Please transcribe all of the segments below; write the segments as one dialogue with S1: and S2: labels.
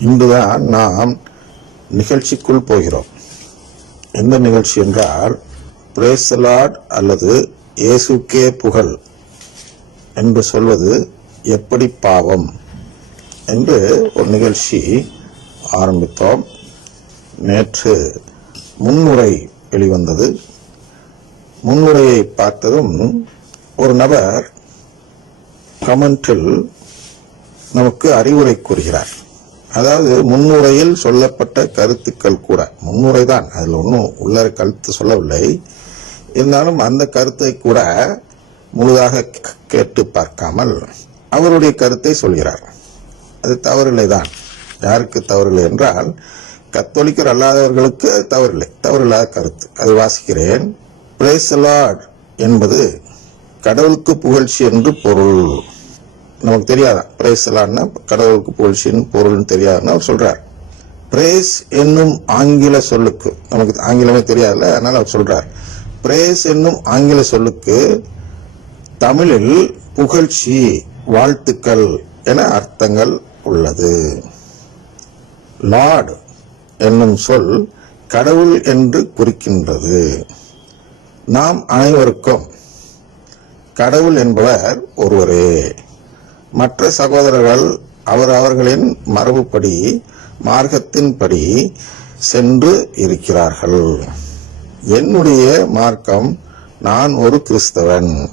S1: இன்றுதான் நாம் நிகழ்ச்சிக்குள் போகிறோம். எந்த நிகழ்ச்சி என்றால் பிரேசலாட் அல்லது இயேசுக்கே புகழ் என்று சொல்வது எப்படி பாவம் என்று ஒரு நிகழ்ச்சி ஆரம்பித்தோம். நேற்று முன்னுரை வெளிவந்தது. முன்னுரையை பார்த்ததும் ஒரு நபர் கமெண்டில் நமக்கு அறிவுரை கூறுகிறார். அதாவது முன்னுரையில் சொல்லப்பட்ட கருத்துக்கள் கூட முன்னுரை தான் அதில் ஒன்றும் உள்ள கருத்து சொல்லவில்லை. இருந்தாலும் அந்த கருத்தை கூட முழுதாக கேட்டு பார்க்காமல் அவருடைய கருத்தை சொல்கிறார். அது தவறில்லை தான் யாருக்கு தவறில்லை என்றால் கத்தோலிக்கர் அல்லாதவர்களுக்கு அது தவறில்லை. தவறில்லாத கருத்து. அது வாசிக்கிறேன். Praise என்பது கடவுளுக்கு புகழ்ச்சி என்று பொருள். நமக்கு தெரியாதான் பிரேஸ் எல்லாம் கடவுளுக்கு புகழ்ச்சின்னு பொருள்னு தெரியாதுன்னு அவர் சொல்றார். பிரேஸ் என்னும் ஆங்கில சொல்லுக்கு நமக்கு ஆங்கிலமே தெரியாதுல்ல அதனால அவர் சொல்றார். பிரேஸ் என்னும் ஆங்கில சொல்லுக்கு தமிழில் புகழ்ச்சி வாழ்த்துக்கள் என அர்த்தங்கள் உள்ளது. லார்ட் என்னும் சொல் கடவுள் என்று குறிக்கின்றது. நாம் அனைவருக்கும் கடவுள் என்பவர் ஒருவரே. மற்ற சகோதரர்கள் அவர் அவர்களின் மரபுப்படி மார்க்கத்தின்படி சென்று இருக்கிறார்கள். என்னுடைய மார்க்கம் நான் ஒரு கிறிஸ்தவன்.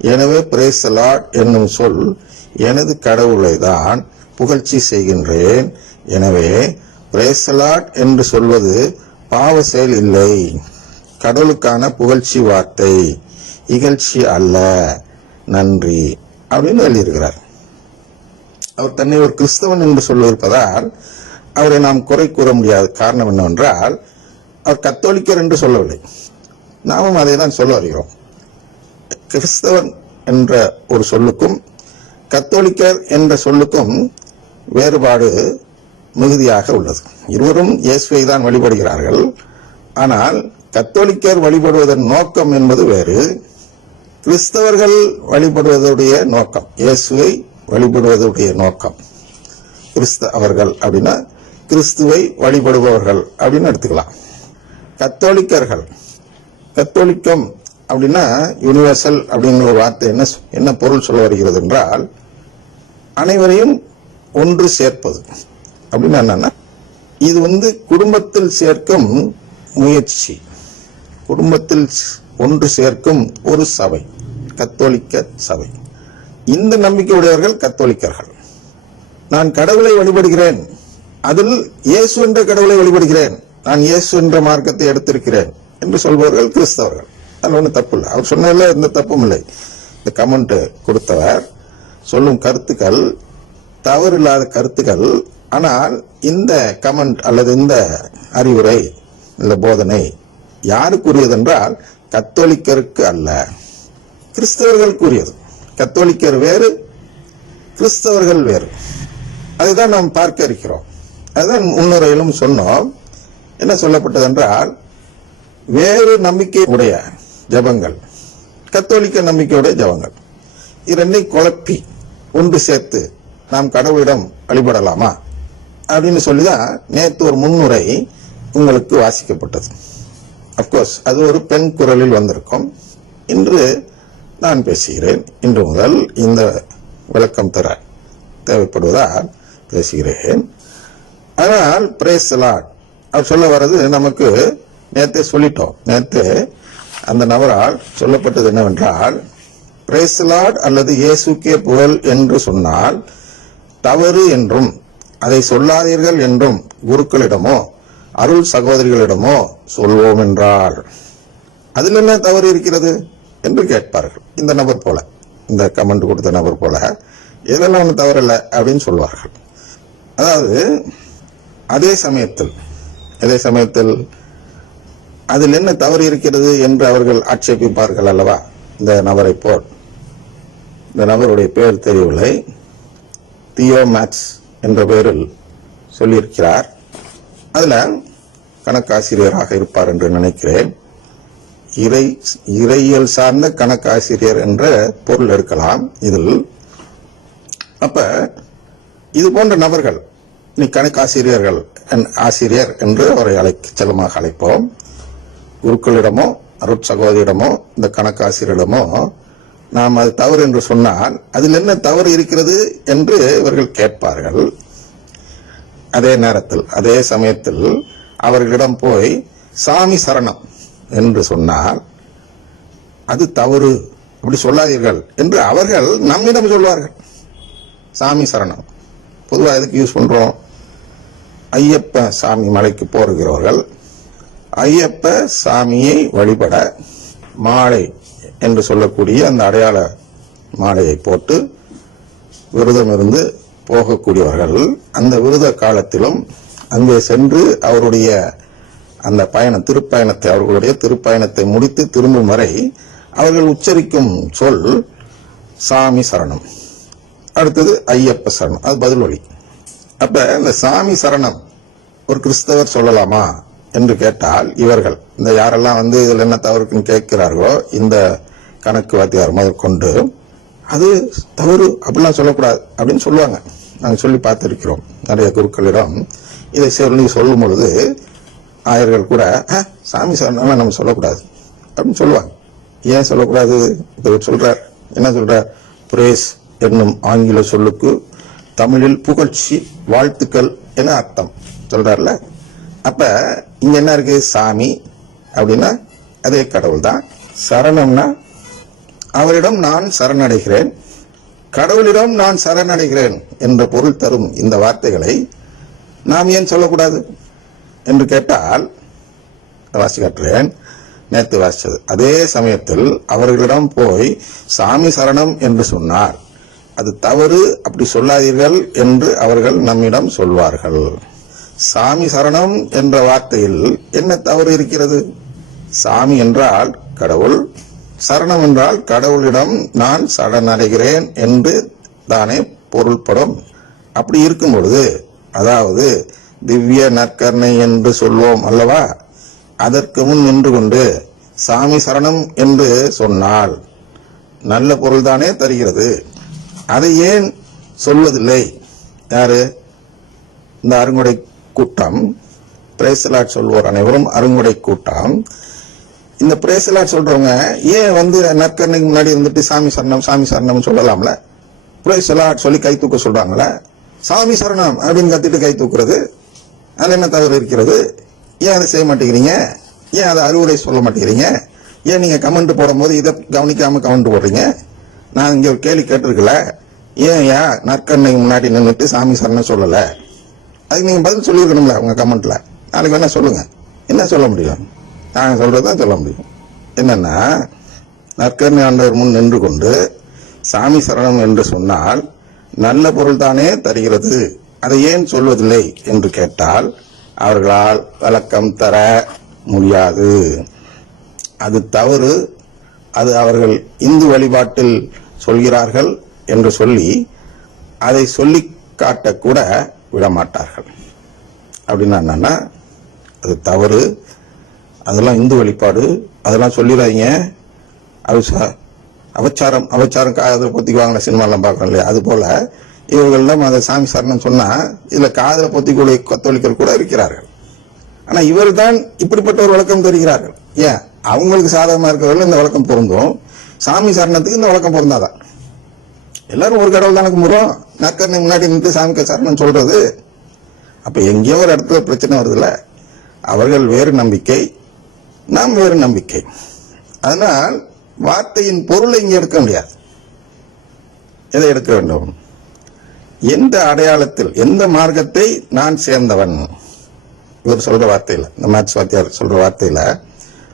S1: எனவே பிரேசலாட் என்னும் சொல் எனது கடவுளை தான் புகழ்ச்சி செய்கின்றேன். எனவே பிரேசலாட் என்று சொல்வது பாவ செயல் இல்லை. கடவுளுக்கான புகழ்ச்சி வார்த்தை இகழ்ச்சி அல்ல. நன்றி. அப்படின்னு எழுதியிருக்கிறார். அவர் தன்னை ஒரு கிறிஸ்தவன் என்று சொல்லியிருப்பதால் அவரை நாம் குறை கூற முடியாது காரணம் என்னவென்றால் அவர் கத்தோலிக்கர் என்று சொல்லவில்லை. நாமும் அதை தான் சொல்ல வருகிறோம். கிறிஸ்தவன் என்ற ஒரு சொல்லுக்கும் கத்தோலிக்கர் என்ற சொல்லுக்கும் வேறுபாடு மிகுதியாக உள்ளது. இருவரும் இயேசுவை தான் வழிபடுகிறார்கள். ஆனால் கத்தோலிக்கர் வழிபடுவதன் நோக்கம் என்பது வேறு. கிறிஸ்தவர்கள் வழிபடுவதுடைய நோக்கம் இயேசுவை வழிபடுவதுடைய நோக்கம். கிறிஸ்து அவர்கள் அப்படின்னா கிறிஸ்துவை வழிபடுபவர்கள் அப்படின்னு எடுத்துக்கலாம். கத்தோலிக்கர்கள். கத்தோலிக்கம் அப்படின்னா யூனிவர்சல் அப்படின்னு ஒரு வார்த்தை என்ன சொ- என்ன பொருள் சொல்ல வருகிறது என்றால் அனைவரையும் ஒன்று சேர்ப்பது. அப்படின்னா என்னன்னா இது வந்து குடும்பத்தில் சேர்க்கும் முயற்சி. குடும்பத்தில் ஒன்று சேர்க்கும் ஒரு சபை. கத்தோலிக்க சபை. இந்த நம்பிக்கை உடையவர்கள் கத்தோலிக்கர்கள். நான் கடவுளை வழிபடுகிறேன். அதில் இயேசு என்ற கடவுளை வழிபடுகிறேன். நான் இயேசு என்ற மார்க்கத்தை எடுத்திருக்கிறேன் என்று சொல்பவர்கள் கிறிஸ்தவர்கள். அதில் ஒன்றும் தப்பு இல்லை. அவர் சொன்னதில் எந்த தப்பும் இல்லை. இந்த கமெண்ட் கொடுத்தவர் சொல்லும் கருத்துக்கள் தவறில்லாத கருத்துக்கள். ஆனால் இந்த கமெண்ட் அல்லது இந்த அறிவுரை இந்த போதனை யாருக்குரியது என்றால் கத்தோலிக்கருக்கு அல்ல. கிறிஸ்தவர்களுக்குரியது கத்தோலிக்கர் வேறு கிறிஸ்தவர்கள் வேறு. அதுதான் நாம் பார்க்க இருக்கிறோம். அதுதான் முன்னுரையிலும் சொன்னோம். என்ன சொல்லப்பட்டது என்றால் வேறு நம்பிக்கை உடைய ஜபங்கள் கத்தோலிக்க நம்பிக்கையுடைய ஜபங்கள் இரண்டை குழப்பி ஒன்று சேர்த்து நாம் கடவுளிடம் வழிபடலாமா? அப்படின்னு சொல்லிதான் நேற்று ஒரு முன்னுரை உங்களுக்கு வாசிக்கப்பட்டது. அப்கோர்ஸ் அது ஒரு பெண் குரலில் வந்திருக்கும். இன்று நான் பேசுகிறேன். இன்று முதல் இந்த விளக்கம் தர தேவைப்படுவதால் பேசுகிறேன். ஆனால் பிரேஸ் லார்ட் அவர் சொல்ல வர்றது நமக்கு நேத்தே சொல்லிட்டோம். நேத்து அந்த நபரால் சொல்லப்பட்டது என்னவென்றால் பிரேஸ் லார்ட் அல்லது இயேசுக்கே புகழ் என்று சொன்னால் தவறு என்றும் அதை சொல்லாதீர்கள் என்றும் குருக்களிடமோ அருள் சகோதரிகளிடமோ சொல்வோம் என்றால் அதில் என்ன தவறு இருக்கிறது? என்று கேட்பார்கள். இந்த நபர் போல. இந்த கமெண்ட் கொடுத்த நபர் போல. இதெல்லாம் ஒன்றும் தவறில்லை அப்படின்னு சொல்வார்கள். அதாவது அதே சமயத்தில் அதே சமயத்தில் அதில் என்ன தவறு இருக்கிறது என்று அவர்கள் ஆட்சேபிப்பார்கள் அல்லவா? இந்த நபரை போல். இந்த நபருடைய பெயர் தெரியவில்லை. தியோ மேக்ஸ் என்ற பெயரில் சொல்லியிருக்கிறார். அதில் கணக்காசிரியராக இருப்பார் என்று நினைக்கிறேன். இறை இறையியல் சார்ந்த கணக்காசிரியர் என்ற பொருள் எடுக்கலாம் இதில். அப்ப இது போன்ற நபர்கள் நீ கணக்காசிரியர்கள் என்- ஆசிரியர் என்று அவரை அழைக்க செல்லமாக அழைப்போம். குருக்களிடமோ அருட்சகோதரிடமோ இந்த கணக்காசிரியரிடமோ நாம் அது தவறு என்று சொன்னால் அதில் என்ன தவறு இருக்கிறது என்று இவர்கள் கேட்பார்கள். அதே நேரத்தில் அதே சமயத்தில் அவர்களிடம் போய் சாமி சரணம் என்று சொன்னால் அது தவறு. அப்படி சொல்லாதீர்கள் என்று அவர்கள் நம்மிடம் சொல்வார்கள். சாமி சரணம். பொதுவாக எதுக்கு யூஸ் பண்றோம்? ஐயப்ப சாமி மலைக்கு போகிறவர்கள் ஐயப்ப சாமியை வழிபட மாலை என்று சொல்லக்கூடிய அந்த அடையாள மாலையை போட்டு விரதம் இருந்து போகக்கூடியவர்கள் அந்த விரத காலத்திலும் அங்கே சென்று அவருடைய அந்த பயணம் திருப்பயணத்தை அவர்களுடைய திருப்பயணத்தை முடித்து திரும்பும் வரை அவர்கள் உச்சரிக்கும் சொல் சாமி சரணம். அடுத்தது ஐயப்ப சரணம். அது பதில் வழி. அப்ப இந்த சாமி சரணம் ஒரு கிறிஸ்தவர் சொல்லலாமா என்று கேட்டால் இவர்கள் இந்த யாரெல்லாம் வந்து இதில் என்ன தவறுக்குன்னு கேட்கிறார்களோ இந்த கணக்கு வாத்தியார் முதற்கொண்டு அது தவறு அப்படிலாம் சொல்லக்கூடாது அப்படின்னு சொல்லுவாங்க. நாங்கள் சொல்லி பார்த்துருக்கிறோம். நிறைய குருக்களிடம் இதை சொல்லி சொல்லும் பொழுது ஆயர்கள் கூட "ஆ, சாமி சரணம்லாம் நம்ம சொல்லக்கூடாது. அப்படின்னு சொல்லுவாங்க. ஏன் சொல்லக்கூடாது? இப்போ இவர் சொல்றார். என்ன சொல்றார்? பிரேஸ் என்னும் ஆங்கில சொல்லுக்கு தமிழில் புகழ்ச்சி வாழ்த்துக்கள் என அர்த்தம். சொல்றாருல. அப்ப இங்க என்ன இருக்கு? சாமி அப்படின்னா அதே கடவுள் தான். சரணம்னா அவரிடம் நான் சரணடைகிறேன் கடவுளிடம் நான் சரணடைகிறேன் என்ற பொருள் தரும் இந்த வார்த்தைகளை நாம் ஏன் சொல்லக்கூடாது? என்று கேட்டால் வாசி காட்டுறேன். நேற்று வாசித்தது அதே சமயத்தில் அவர்களிடம் போய் சாமி சரணம் என்று சொன்னார். அது தவறு அப்படி சொல்லாதீர்கள் என்று அவர்கள் நம்மிடம் சொல்வார்கள். சாமி சரணம் என்ற வார்த்தையில் என்ன தவறு இருக்கிறது? சாமி என்றால் கடவுள் சரணம் என்றால் கடவுளிடம் நான் சரணடைகிறேன் என்று தானே பொருள்படும். அப்படி இருக்கும் பொழுது அதாவது திவ்ய நற்கருணை என்று சொல்வோம் அல்லவா? அதற்கு முன் நின்று கொண்டு சாமி சரணம் என்று சொன்னால் நல்ல பொருள்தானே தருகிறது. அதை ஏன் சொல்வதில்லை? யாரு? இந்த அருங்குடை கூட்டம் பிரேசலாட் சொல்வோர் அனைவரும் அருங்குடை கூட்டம். இந்த பிரேசலாட் சொல்றவங்க ஏன் வந்து நற்கரணைக்கு முன்னாடி இருந்துட்டு சாமி சரணம் சாமி சரணம் சொல்லலாம்ல? பிரேசலாட் சொல்லி கை தூக்க சொல்றாங்களே சாமி சரணம் அப்படின்னு கத்திட்டு கை தூக்குறது அதில் என்ன தவறு இருக்கிறது? ஏன் அதை செய்ய மாட்டேங்கிறீங்க? ஏன் அதை அறுவடை சொல்ல மாட்டேங்கிறீங்க? ஏன் நீங்கள் கமெண்ட் போடும்போது இதை கவனிக்காமல் கமெண்ட் போடுறீங்க? நான் இங்கே ஒரு கேள்வி கேட்டிருக்கல. ஏன் ஏன் நற்கண்ணைக்கு முன்னாடி நின்றுட்டு சாமி சரணம் சொல்லலை? அதுக்கு நீங்கள் பதில் சொல்லியிருக்கணும்ல உங்கள் கமெண்ட்டில் நாளைக்கு வேணால் சொல்லுங்கள் என்ன சொல்ல முடியும்? நாங்கள் சொல்கிறது தான் சொல்ல முடியும். என்னென்னா நற்கருணை ஆண்டவர் முன் நின்று கொண்டு சாமி சரணம் என்று சொன்னால் நல்ல பொருள் தானே தருகிறது. அதை ஏன் சொல்வதில்லை என்று கேட்டால் அவர்களால் விளக்கம் தர முடியாது. அது தவறு. அது அவர்கள் இந்து வழிபாட்டில் சொல்கிறார்கள் என்று சொல்லி அதை சொல்லி காட்டக்கூட விடமாட்டார்கள். அப்படின்னா என்னன்னா அது தவறு. அதெல்லாம் இந்து வழிபாடு. அதெல்லாம் சொல்லிடாதீங்க அது அவச்சாரம் அவச்சாரம் அதை பற்றி வாங்கின சினிமாலாம் பார்க்கணும் இல்லையா? அது போல இவர்கள்லாம் அதை சாமி சரணம் சொன்னா இதுல காதல பொத்திக்கூடிய கத்தோலிக்கர் கூட இருக்கிறார்கள். ஆனா இவர்தான் இப்படிப்பட்ட ஒரு விளக்கம் தருகிறார்கள். ஏன்? அவங்களுக்கு சாதகமா இருக்கிறவர்கள் இந்த விளக்கம் பொருந்தும். சாமி சரணத்துக்கு இந்த விளக்கம் பொருந்தாதான் எல்லாரும் ஒரு கடவுள் தானே கும்பிடுறோம். நற்கரணை முன்னாடி நின்று சாமிக்கு சரணம் சொல்றது. அப்ப எங்கேயோ ஒரு இடத்துல பிரச்சனை வருதுல்ல. அவர்கள் வேறு நம்பிக்கை நாம் வேறு நம்பிக்கை. அதனால் வார்த்தையின் பொருளை இங்கே எடுக்க முடியாது. எதை எடுக்க வேண்டும்? எந்த அடையாளத்தில் எந்த மார்க்கத்தை நான் சேர்ந்தவன்? இவர் சொல்ற வார்த்தையில் இந்த மேத்ஸ் வாத்தியார் சொல்ற வார்த்தையில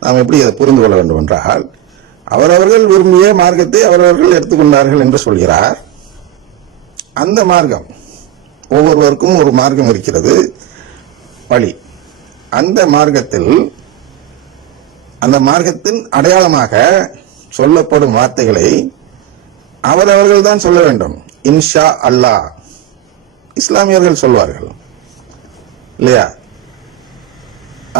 S1: நாம் எப்படி அதை புரிந்து கொள்ள வேண்டும் என்றால் அவரவர்கள் விரும்பிய மார்க்கத்தை அவரவர்கள் எடுத்துக்கொண்டார்கள் என்று சொல்கிறார். அந்த மார்க்கம் ஒவ்வொருவருக்கும் ஒரு மார்க்கம் இருக்கிறது. வழி அந்த மார்க்கத்தில் அந்த மார்க்கத்தின் அடையாளமாக சொல்லப்படும் வார்த்தைகளை அவரவர்கள் தான் சொல்ல வேண்டும். இன்ஷா அல்லாஹ் இஸ்லாமியர்கள் சொல்வார்கள். இல்லையா?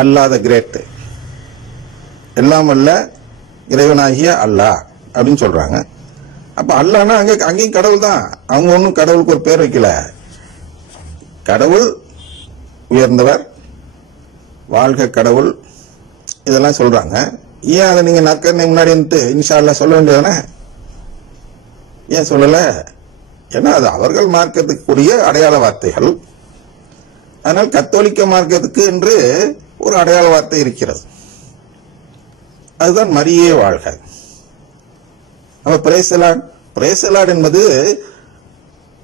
S1: அல்லாஹ் த கிரேட் எல்லாம் அல்ல இறைவனாகிய அல்லாஹ் அப்படின்னு சொல்றாங்க. அப்ப அல்லானா அங்கே அங்கேயும் கடவுள் தான். அவங்க ஒன்றும் கடவுளுக்கு ஒரு பேர் வைக்கல. கடவுள் உயர்ந்தவர் வாழ்க கடவுள் இதெல்லாம் சொல்றாங்க. ஏன் அதை நீங்க நற்கரணை முன்னாடி இன்ஷா அல்லா சொல்ல வேண்டியதானே ஏன் சொல்லலை? ஏன்னா அது அவர்கள் மார்க்கத்துக்குரிய அடையாள வார்த்தைகள். அதனால் கத்தோலிக்க மார்க்கத்துக்கு என்று ஒரு அடையாள வார்த்தை இருக்கிறது. அதுதான் மரியே வாழ்க. அப்ப பிரேசலாட் பிரேசலாட் என்பது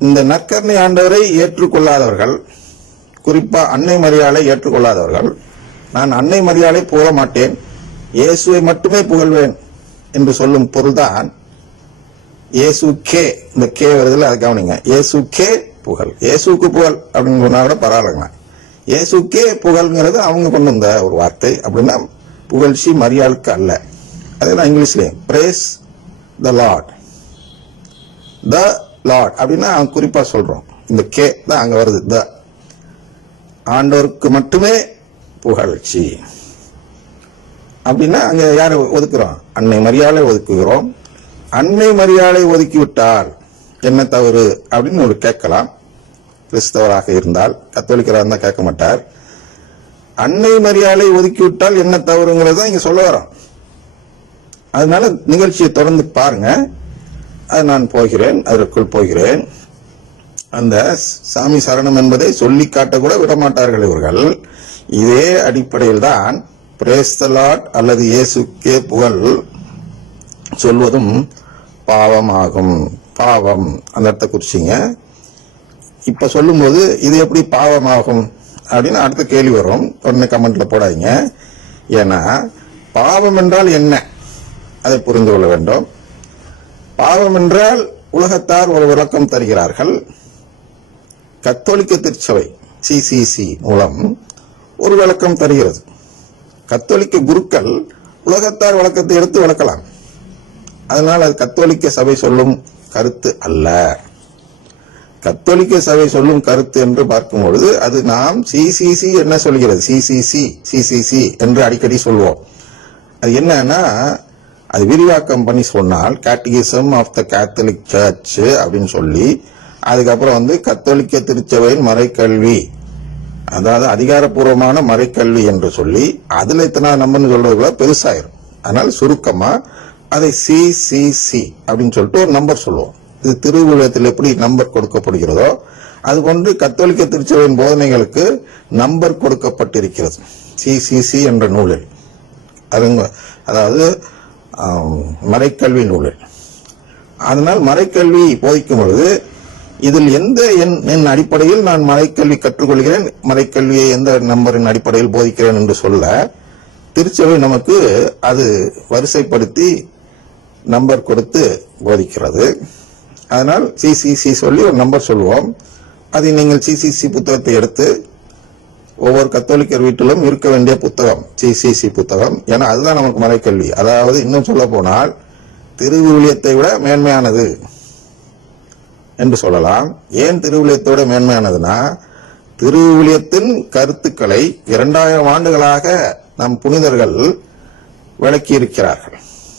S1: இந்த நற்கர்ணை ஆண்டவரை ஏற்றுக்கொள்ளாதவர்கள் குறிப்பா அன்னை மரியாதை ஏற்றுக்கொள்ளாதவர்கள். நான் அன்னை மரியாதை போக மாட்டேன் இயேசுவை மட்டுமே புகழ்வேன் என்று சொல்லும் பொருள்தான் இயேசு கே இந்த கே வருதுல அதை கவனிங்க. இயேசு கே புகழ். இயேசுக்கு புகழ் அப்படின்னு சொன்னா கூட பரவாயில்லைங்க இயேசு கே புகழ்ங்கிறது அவங்க கொண்டு வந்த ஒரு வார்த்தை. அப்படின்னா புகழ்ச்சி மரியாளுக்கு அல்ல. அது நான் இங்கிலீஷ்லயும் praise the lord the lord அப்படின்னா அவங்க குறிப்பா சொல்றோம். இந்த கே தான் அங்க வருது. த ஆண்டவருக்கு மட்டுமே புகழ்ச்சி. அப்படின்னா அங்க யாரை ஒதுக்குறோம்? அன்னை மரியாதை ஒதுக்குகிறோம். அன்னை மரியாதை ஒதுக்கிவிட்டால் என்ன தவறு? அப்படின்னு ஒரு கேட்கலாம். கிறிஸ்தவராக இருந்தால் கத்தோலிக்கராக இருந்தால் கேட்க மாட்டார். அன்னை மரியாதை ஒதுக்கிவிட்டால் என்ன தவறுங்கிறது தான் இங்கே சொல்ல வரோம் அதனால நிகழ்ச்சியை தொடர்ந்து பாருங்க. அது நான் போகிறேன் அதற்குள் போகிறேன். அந்த சாமி சரணம் என்பதை சொல்லி காட்டக்கூட விடமாட்டார்கள் விட மாட்டார்கள் இவர்கள். இதே அடிப்படையில் தான் பிரேஸ்தலாட் அல்லது இயேசுக்கே புகழ் சொல்வதும் பாவமாகும். பாவம். அந்த இடத்த குறிச்சிங்க. இப்ப சொல்லும்போது இது எப்படி பாவமாகும்? அப்படின்னு அடுத்த கேள்வி வரும். உடனே கமெண்ட்ல போடாதீங்க. ஏன்னா பாவம் என்றால் என்ன? அதை புரிந்து கொள்ள வேண்டும். பாவம் என்றால் உலகத்தார் ஒரு விளக்கம் தருகிறார்கள். கத்தோலிக்க திருச்சபை சிசிசி மூலம் ஒரு விளக்கம் தருகிறது. கத்தோலிக்க குருக்கள் உலகத்தார் விளக்கத்தை எடுத்து விளக்கலாம். அதனால் அது கத்தோலிக்க சபை சொல்லும் கருத்து அல்ல. கத்தோலிக்க சபை சொல்லும் கருத்து என்று பார்க்கும் பொழுது அது நாம் சிசிசி என்ன சொல்கிறது? சிசிசி சிசிசி என்று அடிக்கடி சொல்வோம். அது என்னன்னா அது விரிவாக்கம் பண்ணி சொன்னால் catechism of the Catholic church அப்படின்னு சொல்லி அதுக்கப்புறம் வந்து கத்தோலிக்க திருச்சபையின் மறைக்கல்வி அதாவது அதிகாரப்பூர்வமான மறைக்கல்வி என்று சொல்லி அதுல இத்தனை நம்பர்னு சொல்றதுக்குள்ள பெருசாயிரும். அதனால சுருக்கமா அதை சி சி சி அப்படின்னு சொல்லிட்டு ஒரு நம்பர் சொல்லுவோம். இது திருவிழத்தில் எப்படி நம்பர் கொடுக்கப்படுகிறதோ அது கொண்டு கத்தோலிக்க திருச்சபையின் போதனைகளுக்கு நம்பர் கொடுக்கப்பட்டிருக்கிறது. சி சி சி என்ற நூலில். அதுங்க அதாவது மறைக்கல்வி நூலில். அதனால் மறைக்கல்வி போதிக்கும் பொழுது இதில் எந்த என் என் அடிப்படையில் நான் மறைக்கல்வி கற்றுக்கொள்கிறேன் மறைக்கல்வியை எந்த நம்பரின் அடிப்படையில் போதிக்கிறேன் என்று சொல்ல திருச்சபை நமக்கு அது வரிசைப்படுத்தி நம்பர் கொடுத்து போதிக்கிறது. அதனால் சிசிசி சொல்லி ஒரு நம்பர் சொல்லுவோம். அதை நீங்கள் சிசிசி புத்தகத்தை எடுத்து ஒவ்வொரு கத்தோலிக்கர் வீட்டிலும் இருக்க வேண்டிய புத்தகம் சிசிசி புத்தகம். ஏன்னா அதுதான் நமக்கு மறைக்கல்வி அதாவது இன்னும் சொல்ல போனால் திருவிவிலியத்தை விட மேன்மையானது என்று சொல்லலாம். ஏன் திருவிலியத்தோட மேன்மையானதுன்னா திருவிழியத்தின் கருத்துக்களை இரண்டாயிரம் ஆண்டுகளாக நம் புனிதர்கள் விளக்கி இருக்கிறார்கள்